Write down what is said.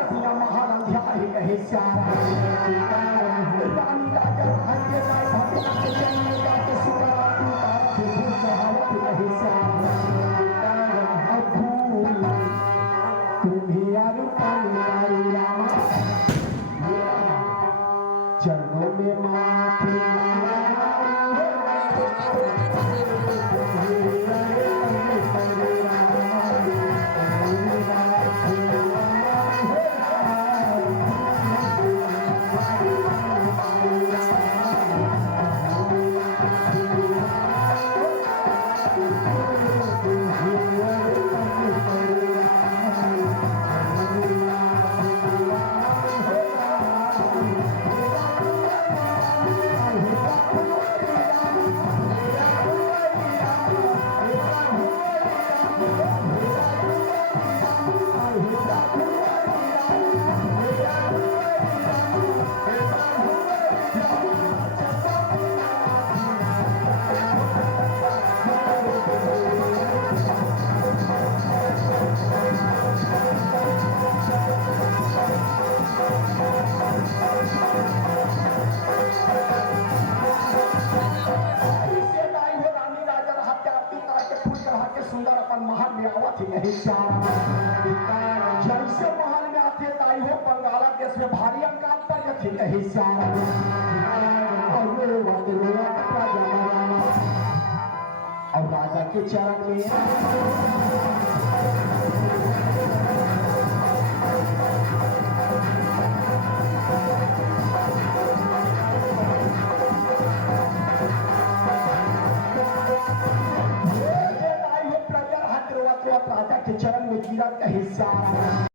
प्रतिया महाराजा ही कहे सारा रानी राजा हत्या जाए भगवान के चरणों का के सुरा टूटा फिर सहावत कहे सारा अबू तुम्हें यारू पानी रामा चरणों में माथे सुंदर अपन महल में आवत यही जैसे महल में आते ताई हो बंगाला देश में भारी अंकाल पर यथी यही और राजा के चरण में राजा के चरण में गिरा का हिस्सा